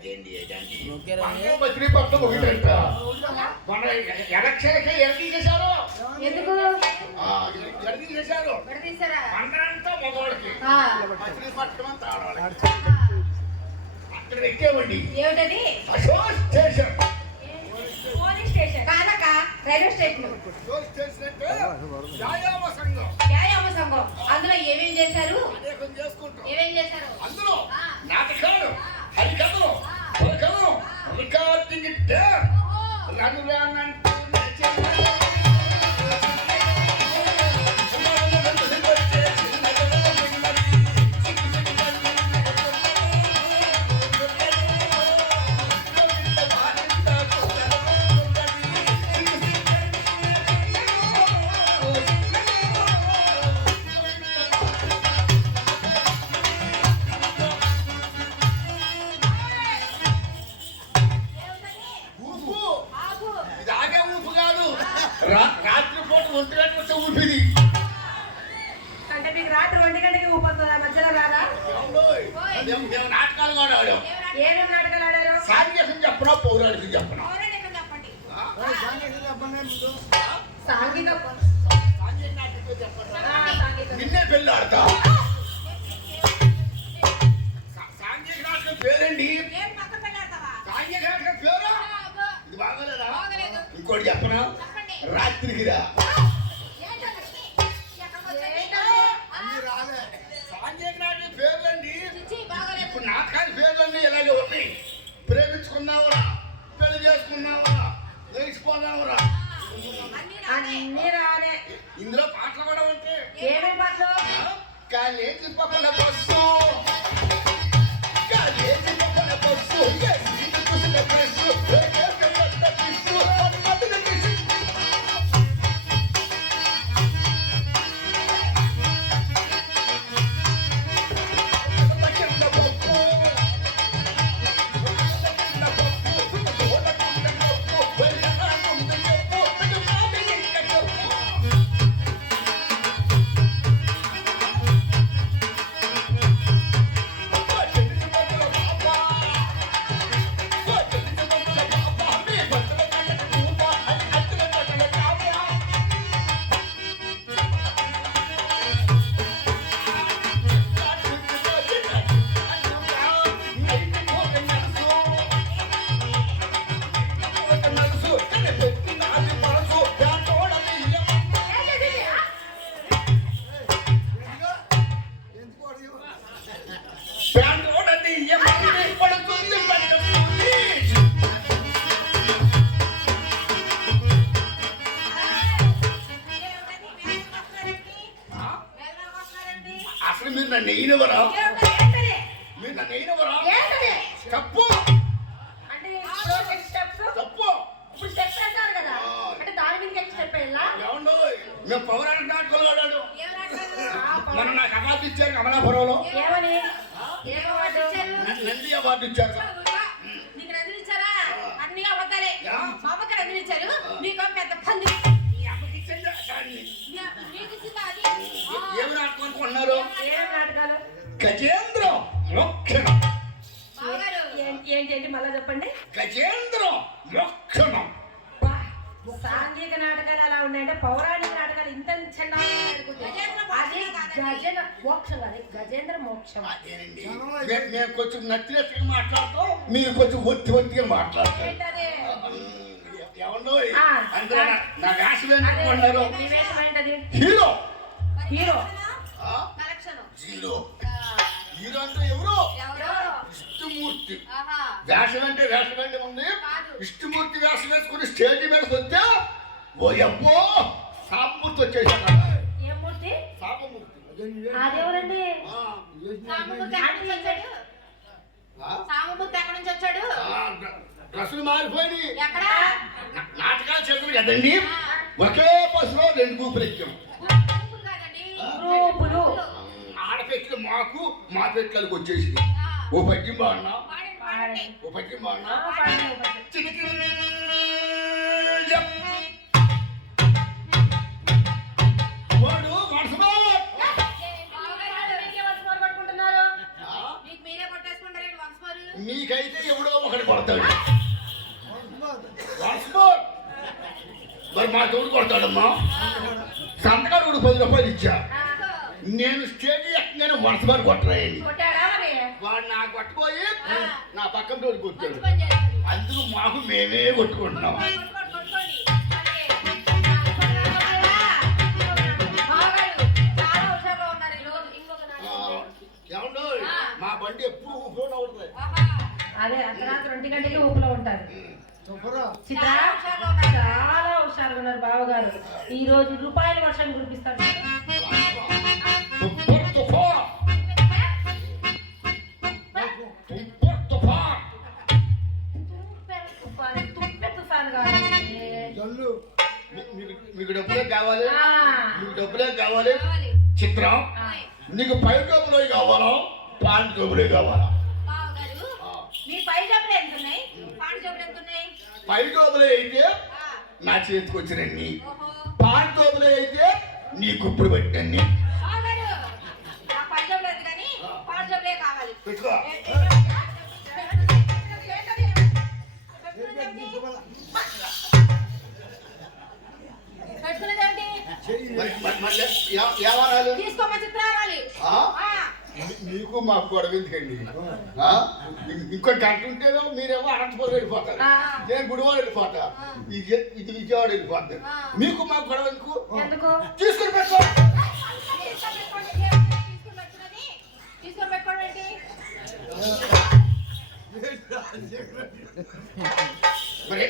అదేంటి మచిలీపట్నం ఒకటంట. మన ఎలక్షన్కి ఎన్ని చేశారు? ఎందుకు ఎన్ని చేశారు? పంటంతా మగవాడికి, మచిలీపట్నం అంతా ఆడవాళ్ళకి. అక్కడ ఎక్కేవండి. ఏమిటది? అశోక్ స్టేషన్. పోలీస్ స్టేషన్ కానక రైల్వే స్టేషన్. అశోక్ స్టేషన్ అంటే వ్యాయామ సంఘం. వ్యాయామ సంఘం. అందులో ఏమేం చేశారు? అనేకం చేసుకుంటాం. ఏమేం చేశారు? అందులో నాటకాలు, హరికథలు, పులకలు, రికార్డింగ్ రను రానంటూ రాత్రిపూట 1 గంటకు వస్తే ఊపిది. అంటే మీకు రాత్రి 1 గంటకి ఊపొస్తుందా? మధ్యలో రాదా? మేము నాటకాలు కూడా ఆడాం. ఏమేమి నాటకాలు ఆడారు? సాంఘికం చెప్పనా, పౌరాణికం చెప్పనా? చెప్పండి. సాంఘిక సాంఘిక నిన్నే పెళ్ళి ఆడతా. సాంఘిక నాటకం పేరండి. సాంఘిక నాటకం పేరు ఇది బాగోలేదా? ఇంకోటి చెప్పనా? రాత్రికి రా. సాంఘిక నాటకం పేర్లండి. ఇప్పుడు నాటకాల పేర్లన్నీ ఇలాగే ఉన్నాయి. ప్రేమించుకున్నావరా, పెళ్లి చేసుకున్నావా, లేచిపోదావరా, అన్ని రానే. ఇందులో పాటలు కూడా ఉంటే ఏమేమి పాటలు? కాలేజీ పక్కన బస్సు, కాలేజీ పక్కన బస్సు, చూసిన బస్సు, అసలు మీరు నన్ను నెయ్యినవరా? మీరు నన్ను నెయ్యినవరా? తప్పు తప్పు. ఏమండో మేము పౌరాణిక నాటకాలు ఆడాడు. మన నాకు అవార్డు ఇచ్చారు అమలాపురంలో. నంది అవార్డు ఇచ్చారు. అన్ని అబద్ధాలే. బాబకి రంగులు ఇచ్చారు, మీకు పెద్ద పంది. ఏమి నాటకం అనుకుంటున్నారు? గజేంద్ర మోక్షణం. ఏంటి మళ్ళా చెప్పండి. గజేంద్ర మోక్షణం. సాంఘిక నాటకాలు ఎలా ఉన్నాయంటే పౌరాణిక నాటకాలు ఇంత గజేంద్ర మోక్షం. అది గజేంద్ర మోక్షం. అదేనండి. మేము కొంచెం నచ్చినట్టుగా మాట్లాడతాం, మీరు కొంచెం ఒత్తిగా మాట్లాడతాం. ఏమన్నా అందులో నా వేషం ఏంటన్నారు? హీరో. Hero zero. హీరో అంటే ఎవరు? విష్ణుమూర్తి. వేషం అంటే ఉంది. విష్ణుమూర్తి వేషం వేసుకుని స్టేజ్ మీద వస్తే ఓ ఎప్పో సాపమూర్తి వచ్చేసాడు. సాపమూర్తి. డ్రెస్సులు మారిపోయి నాటకాలు చేతులు కదండి. ఒకే బస్సులో 2 గ్రూపులు ఎక్కాం. ఆడపెట్లు మాకు, మా పెట్లకి వచ్చేసి ఓ పద్యం బాగున్నా, ఓ పద్యం బాగున్నా. వాడు నీకైతే ఎవడో ఒకటి కొడతాడు. Once more. మరి మా తోడు కొడతాడమ్మా. సంతకాడు 10 రూపాయలు ఇచ్చా. నేను స్టేజ్ ఎక్కగానే వన్స్ మోర్ కొట్టరాయండి. వాడు నాకు కొట్టుకోయి నా పక్కన తోడు కొట్టాడు. అందుకు మాకు మేమే కొట్టుకుంటున్నాం. ఏమన్నా మా బండి ఎప్పుడు ఊపులో ఉంటుంది. అదే అర్ధరాత్రి 2 గంటలకి ఊపులో ఉంటారు. చిత్ర చాలా హుషారుగా ఉన్నారు బావగారు. ఈ రోజు రూపాయల వర్షం కురిపిస్తారు. మీకు డబ్బులే కావాలి. మీకు డబ్బులే కావాలి. చిత్రం నీకు పై డబ్బులే కావాలా పాండి డబ్బులే కావాలా? పై డబ్బులే అయితే నా చేతికి వచ్చినండి. పాండి డబ్బులే అయితే నీ కుప్పుడు పెట్టండి. పెట్టుకో. నీకు మాకు గొడవ ఎందుకండి? ఇంకో గంట ఉంటేనో మీరేమో అనంతపురం వెళ్ళిపోతారు, నేను గుడివాడ వెళ్ళిపోతా, ఇది విజయవాడ వెళ్ళిపోతారు. మీకు మాకు గొడవ ఎందుకు? తీసుకుని పెట్టుకో.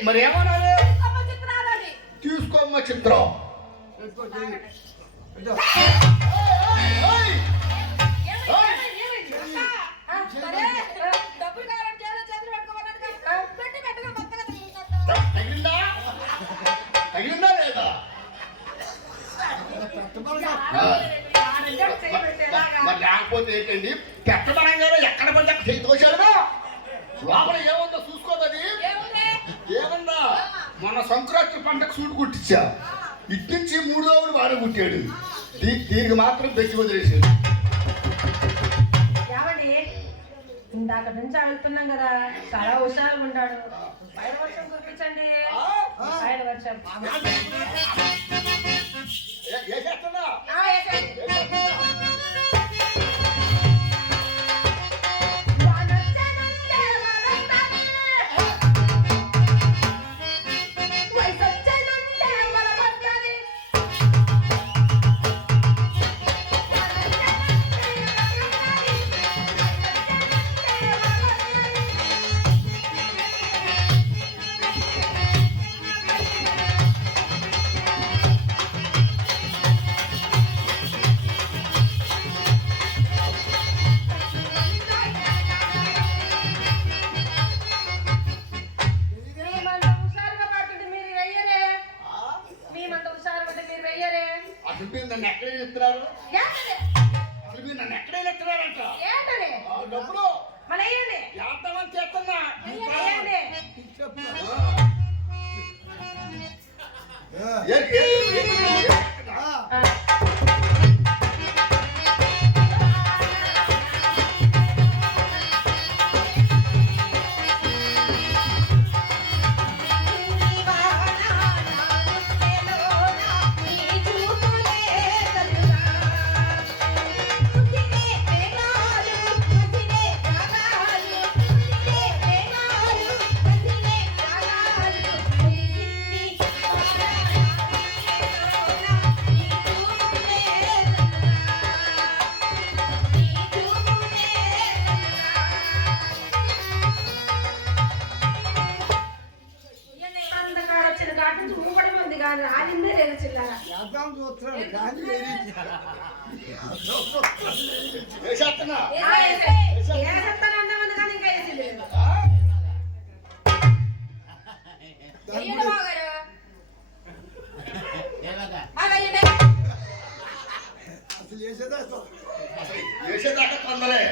మరి ఏమనాలి? తీసుకోమ్మ చిత్రం. తగిలిందా లేదా? లేకపోతే ఏంటండి, పెట్టమనగానే ఎక్కడ పడ్డా తోశాడుగా లోపల ఏముందో చూసుకోదని. ఏమన్నా మన సంక్రాంతి పంటకు సూటు కుట్టించా, ఇటు నుంచి 3 రోజులు బాగా కుట్టాడు. దీనికి మాత్రం తెచ్చి వదిలేసాడు. ఇందాక నుంచి వెళ్తున్నాం కదా, చాలా హుషారుగా ఉంటాడు. పైన వర్షం కురిపించండి. పైన వర్షం నన్ను ఎక్కడే చెప్తున్నారు? అసలు మీరు నన్ను ఎక్కడే చెప్తున్నారంట? డబ్బులు చేద్దామని చేస్తున్నా. చేసేదాకా తొందరే.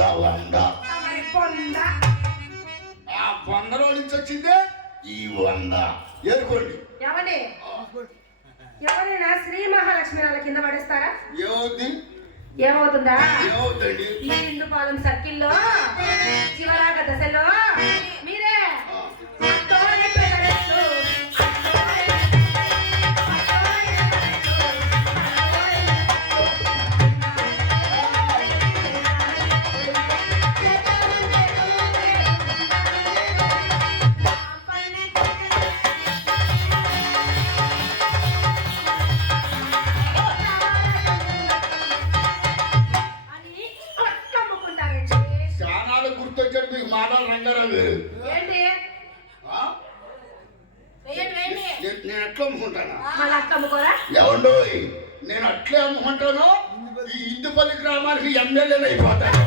వంద మరి పొంద. ఆ 100లో నుంచి వచ్చిందే ఈ 100 ఏరుకోండి. ఎవరి ఎవరైనా శ్రీ మహాలక్ష్మి వాళ్ళ కింద పడేస్తారా? ఏమవుద్ది? ఏమవుతుందా? ఏమవుతండి? ఈ ఇందుపాలెం సర్కిల్లో శివరాగ దశలో మీరే అత్తోని పెదరెత్తు, అత్తోని అని అక్కమ్ముకుంటారండి. చానాలు గుర్తొచ్చాడు మీకు మాటలు రంగారావు గారు. ఏంటి ఆ? నేను ఎట్లా అమ్ముకుంటానా? మళ్ళీ అక్కమ్ముకోరా? ఏమండో నేను అట్లే అమ్ముకుంటాను. ఈ ఇందుపల్లి గ్రామానికి ఎమ్మెల్యేలు అయిపోతాను.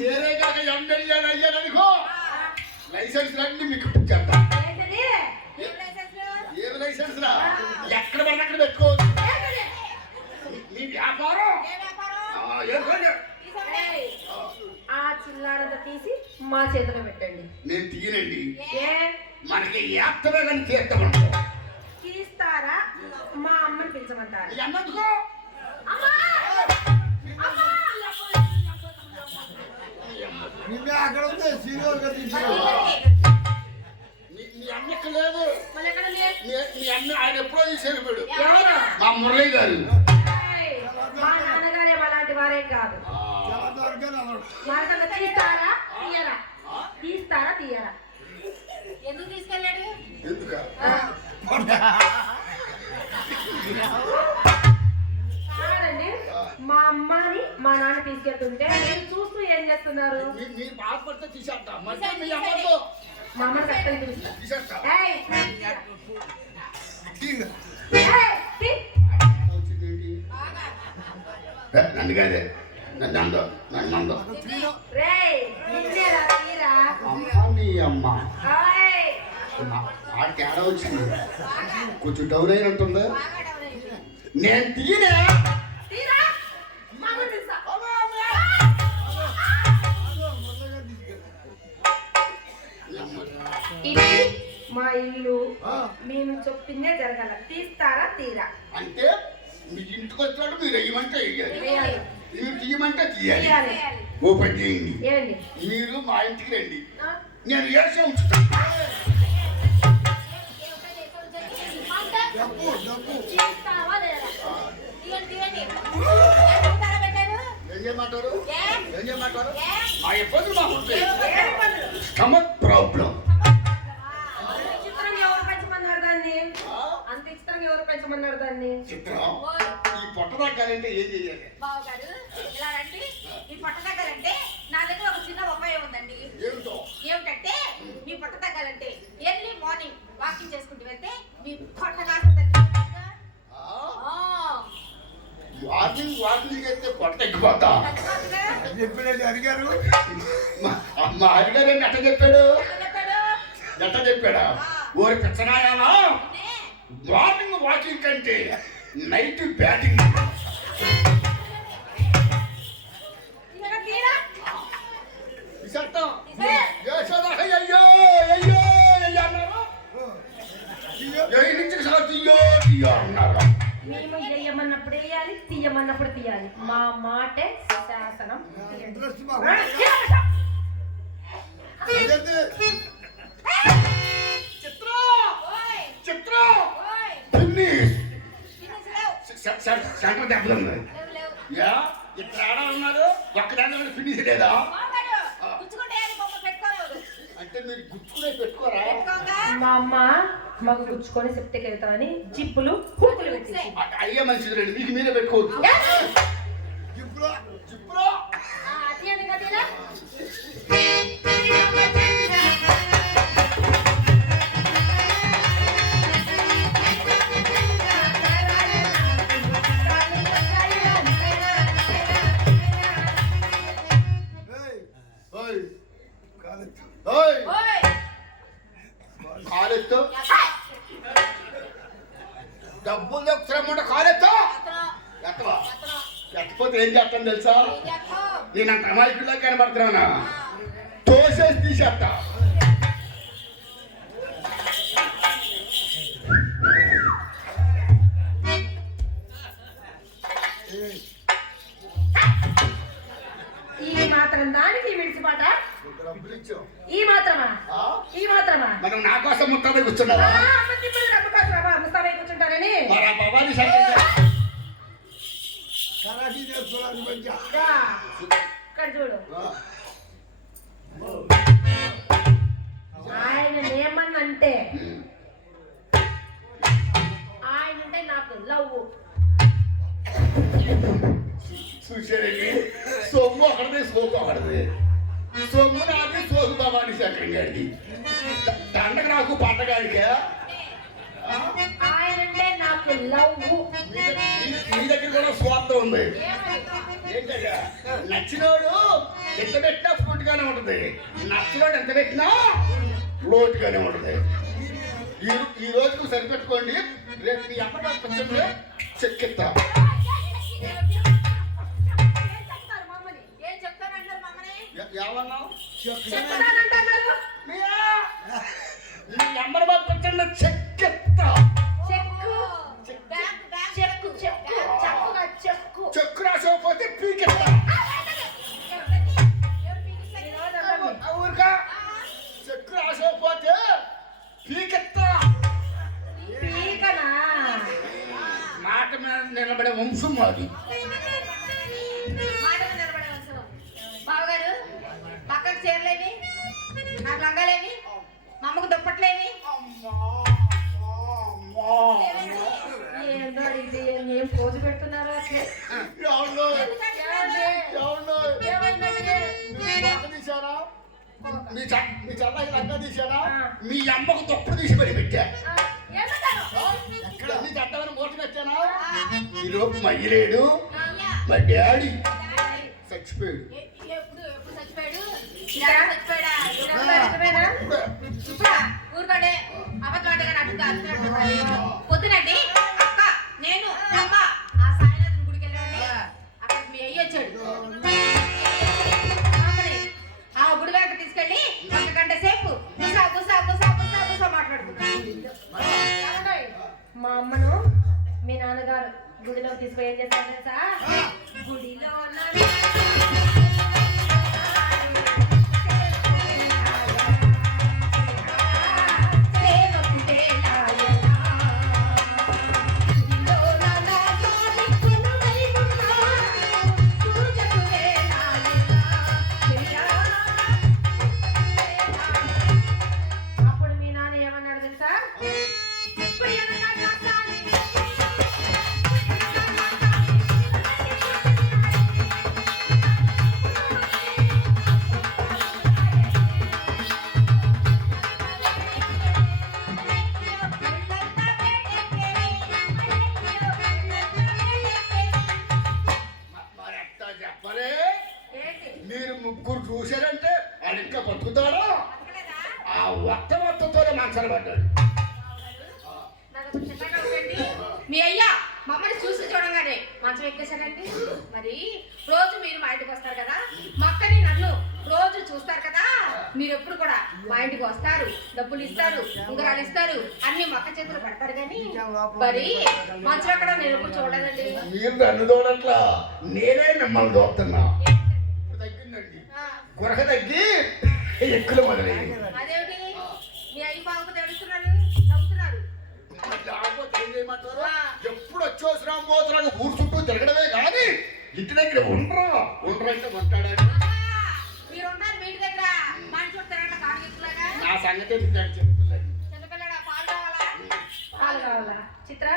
వేరే కాక ఎమ్మెల్యేలు అయ్యాననుకో లైసెన్స్ అన్ని మీకు ఇచ్చేస్తా. ఏంటది? ఏం లైసెన్స్ రా? ఎక్కడ పడినా అక్కడ పెట్టుకోవచ్చు. మీ వ్యాపారం ఏర్పడి ఏయ్, ఆ చిల్లారంతా తీసి మా చేతిలో పెట్టండి. నేను తీయనండి. ఏ మనకి యాత్రే కానీ తీర్థమంటాం. తీస్తారా? మా అమ్మని పిలిచమంటారా? ఎన్నందుకో అమ్మా! అమ్మా! అక్కడ ఉంది సీనియర్ గా తీసుకురా. మీ అమ్మకి లేదు. మళ్ళీ ఎక్కడ ఉంది? మీ అన్న ఆయన ఎప్పుడో తీసేపోయాడు. ఎవరు? మా మురళి గారు. ఏయ్, మా నాన్నగారే అలాంటి వారే కాదు. చాలా దొరకని అన్నాడు. మరొక తీస్తారా తీయరా? తీస్తారా తీయరా? ఎందుకు తీసుకెళ్ళాడు? ఎందుక కాదండి, మా అమ్మని మా నాన్న తీసుకెళ్తుంటే నేను చూస్తూ ఏం చేస్తున్నారు? మీరు బాధపడితే తీసేస్తా. మళ్ళీ మీ అమ్మతో మా అమ్మని కట్టలు చూస్తా. తీసేస్తా. ఏయ్, తీగ. ఏయ్, తీ. వచ్చిందేంటి? నన్ను కాదే నన్ను రేయ్, తీయరా, తీయరా? అమ్మ నీ అమ్మ ఓయ్, ఆ తేడా వచ్చింది. కొంచెం డౌన్ అయినట్టుందా? నేను తీయనే. తీరా? మా అమ్మని పిలుస్తా. ఇది మా ఇల్లు, మేము చెప్పిందే జరగాల. తీస్తారా తీరా? అంటే మీ ఇంటికి వచ్చినప్పుడు మీరు వేయమంటే వేయాలి. వేయాలి. మీరు తీయమంటే తీయాలి. తీయాలి. ఓపెన్ చేయండి. ఏమండి? మీరు మా ఇంటికి రండి. ఆ? నేను ఏడ్చే ఉంచుతా. డబ్బు డబ్బు తీస్తావా లేదా? తీయండి, తీయండి. ఎందుకు తగలబెట్టారు? ఏం చేయమంటారు? ఏం చేయమంటారు? మా ఇబ్బందులు మాకు ఉంటాయి. ఏం ఇబ్బందులు? Stomach problem. అంత చిత్రంగా ఎవరు పెంచమన్నారు దాన్ని? అంత చిత్రంగా ఎవరు పెంచమన్నారు దాన్ని? చిత్రం ఈ పొట్ట తగ్గాలంటే ఏం చేయాలి? బావగారు ఇలా రండి. మీ పొట్ట తగ్గాలంటే నా దగ్గర ఒక చిన్న ఉపాయం ఉందండి. ఏమిటో? ఏమిటంటే మీ పొట్ట తగ్గాలంటే ఎర్లీ మార్నింగ్ వాకింగ్ చేసుకుంటూ వెళ్తే మీ పొట్ట కాస్త తగ్గుతుందా? వాకింగ్ అయితే పొట్ట తగ్గిపోతా. తగ్గిపోతుందా? చెప్పినట్టు అడిగారు. మా హరిగారు ఎట్ట చెప్పాడు? ఎక్కడ చెప్పాడు? ఎట్ట చెప్పాడా? ఓరి పిచ్చనాయాలా, నే. మార్నింగ్ వాకింగ్ కంటే నైట్ బ్యాటింగ్. ఇక్కడ తీరా? విసర్తం. తీసే. అయ్యో అయ్యో అయ్యో అన్నారు. ఏ నుంచి తీయో అన్నారు. మేము వేయమన్నప్పుడు వేయాలి, తీయమన్నప్పుడు తీయాలి. మా మాటే శాసనం. ఇంట్రెస్ట్ మాకు. ఆ, అదైతే చిత్రం ఓయ్ చిత్రం ఓయ్ ఫినిష్. ఫినిష్ లేవు. సెంటర్ దెబ్బలుంది. లేవు, లేవు. యా ఇక్కడ ఆడ ఉన్నారు. ఒక్కదాని ఫినిష్ లేదా? బావగారు గుచ్చుకుంటే అని బొమ్మ పెట్టుకోలేదు. అంటే మీరు గుచ్చుకునే పెట్టుకోరా? పెట్టుకోగా మా అమ్మ మాకు గుచ్చుకొని సెప్టికి వెళ్తామని జిప్పులు హుక్కులు పెట్టింది. అయ్యే మంచిది రండి. మీకు మీరే పెట్టుకోవచ్చు. ఇప్పుడు చిప్పులో తీయండి ఇంకా తీరా? ఓయ్ కాలేదు. ఓయ్ ఓయ్ కాలెత్తు. డబ్బులు శ్రమ కాలెత్తు. ఎత్తనం, ఎత్తవా? ఎత్తనం. ఎత్తపోతే ఏం చేస్తాను తెలుసా? ఏం చేస్తావ్? నేను అంత అమాయకుల్లా కనబడుతున్నానా? తోసేసి తీసేస్తా. ఈ మాత్రం దానికి విడిచిపాట? డబ్బులు ఇచ్చావు. ఈ మాత్రమా? ఆ? ఈ మాత్రమా? మనం నా కోసం ముస్తాబై కూర్చున్నావా? ముస్తాబై కూర్చుంటారని మరి ఆ భవానీ సంగతి కరాటీ చేసుకోవడానికి మంచిగా. రా, ఇక్కడ చూడు. ఆయన ఏమన్నంటే ఆయన అంటే నాకు లవ్. చూసారండి, సొమ్ము ఒకటిదే, సోకు ఒకటిదే. సొమ్ము నాది, సోకు భవానీ శంకరంగా అండి. దండగ నాకు పండగాడిక. ఆయన అంటే నాకు లవ్. మీ దగ్గర కూడా స్వార్థం ఉంది. ఏంటంటే నచ్చినోడు ఎంత పెట్టినా ఫ్రూట్ గానే ఉంటది, నచ్చినోడు ఎంత పెట్టినా ఫ్లోట్ గానే ఉంటది. ఈ రోజుకు సరిపెట్టుకోండి, రేపు మీ అమ్మగా కొంచెం చెక్కిస్తా. ఏం చెప్తానంటారు మమ్మని? ఏమన్నావు? చెప్తానంటున్నారు. మీ అమ్మని పంపించండి, చెక్కిస్తా. చెక్కు బ్యాంక్ బ్యాంక్ చెక్కు చెక్కు చెక్కుగా చెక్కు. చెక్కు రాసకపోతే పీకిస్తా. ఊరుగా చెక్కు రాసకపోతే పీకిస్తా. పీకనా? మాట మీద నిలబడే వంశం మాది. మాటలు నిలబడే అవసరం. బావగారు పక్కకు చీరలేవి, నాకు లంగాలేవి, మా అమ్మకు దుప్పట్లేవి. ఏందో ఇది, ఏం పోజు పెడుతున్నారో అట్లే. మీ చల్లకి లంగా తీసారా? మీ అమ్మకు తప్పుడు తీసి పడి పెట్టా. నీకు అర్థమైన మూట పెట్టానా? ఈ లోపు మయ్యలేడు, మా డాడీ చచ్చిపోయాడు. ఎప్పుడు ఎప్పుడు చచ్చిపోయాడు? చచ్చిపోయాడా? నిజమేనా? ఇప్పుడా? ఊరుకోండి, అబద్ధం పొద్దునండి అక్క నేను అమ్మ ఆ సాయినాథుని గుడికి వెళ్ళామండి. అక్కడ మీ అయ్యి వచ్చాడు. అమ్మని ఆ గుడి దగ్గర తీసుకెళ్ళి 1 గంట సేపు గుసా గుసా గుసా గుసా గుసా మాట్లాడుకున్నాడు. మా అమ్మను మీ నాన్నగారు గుడిలో తీసుకుని ఏం చేస్తారు తెలుసా? గుడిలో అప్పుడు మీ నాన్న ఏమన్నాడు తెలుసా? మరి ఎట్టా చెప్పరే? ఏంటి? మీరు ముగ్గురు చూశారంటే వాడు ఇంకా బతుకుతాడా? బతకలేదా? ఆ వత్తతోనే మంచాలు పడ్డాడు. నాకు కొంచెం చిన్నగా ఉండండి. మీ అయ్యా మమ్మల్ని చూసి చూడగానే మంచం ఎక్కేశానండి. మరి రోజు మీరు మా ఇంటికి వస్తారు కదా, మా అక్కని నన్ను రోజు చూస్తారు కదా, మీరు ఎప్పుడు కూడా మా ఇంటికి వస్తారు, డబ్బులు ఇస్తారు, ఉంగరాలు ఇస్తారు, అన్ని మా అక్క చేతులు పడతారు. కానీ మరి మంచం ఎక్కడ నేను ఎప్పుడు చూడలేదండి. మీరు నన్ను చూడట్లా, నేనే మిమ్మల్ని చూస్తున్నా. ఇప్పుడు తగ్గిందండి, కొరక తగ్గి ఎక్కులు మొదలైంది. అదేమిటి మీ అయ్యి బాగుపోతే ఏడుస్తున్నారు, నవ్వుతున్నారు. లేకపోతే ఏం చేయమంటారు? ఎప్పుడు వచ్చేసినా మోతరాలు ఊరు చుట్టూ తిరగడమే కానీ ఇంటి దగ్గర ఉండరంటే కొట్టాడని. మీరు ఉన్నారు మీ ఇంటి దగ్గర మంచి చూడతారంట కాడులాగా. నా సంగతి చెప్తున్నాను. చిన్నపిల్లడా పాలు కావాలా? పాలు కావాలా? చిత్ర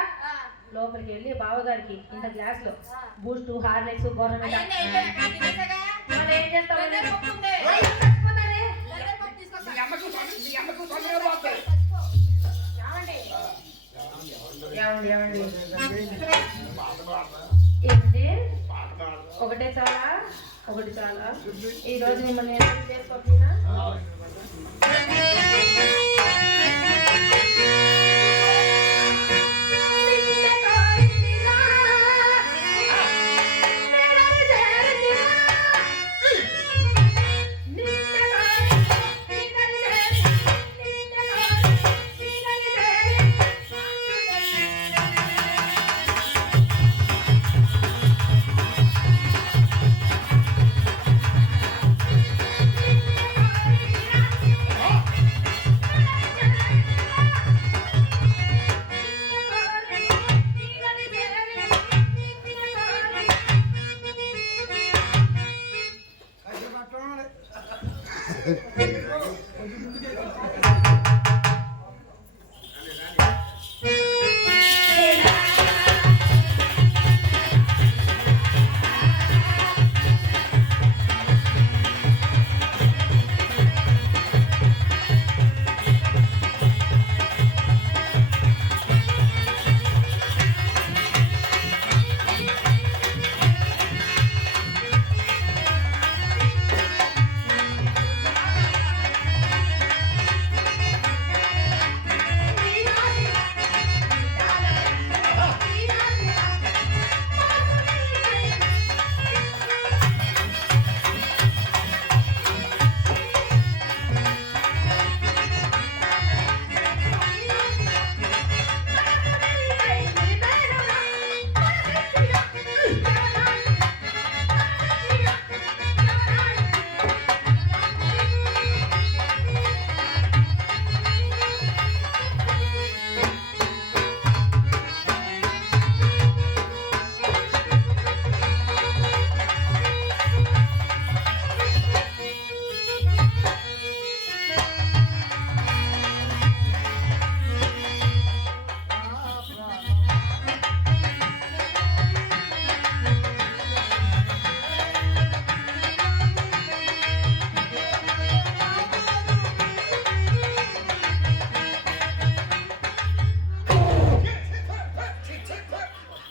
లోపలికి వెళ్ళి బావగారికి ఇంత గ్లాస్ లో బూస్ట్, హార్లిక్స్, గవర్నమెంట్ అవన్నీ అయిపోయినా కానీ తినేసాగా? మనం ఏం చేస్తాం? దగ్గర పప్పు ఉంది. చచ్చిపోతారే. దగ్గర పప్పు తీసుకొస్తా. మీ అమ్మకు తొందరగా పోతాయి. ఏమండి? ఏమండి ఏంటి? ఒకటే చాలా, ఒకటి చాలా. ఈ రోజు మిమ్మల్ని ఏం చేసుకోకపోయినా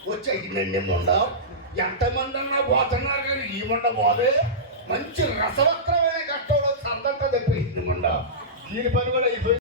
వచ్చేసిందండి మొండ ఎంతమంది అన్నా పోతున్నారు కానీ ఈ మొండ పోదే మంచి రసవత్రమైన కష్టంలో సందంతా తెప్పించింది మొండ దీని పని కూడా అయిపోయింది.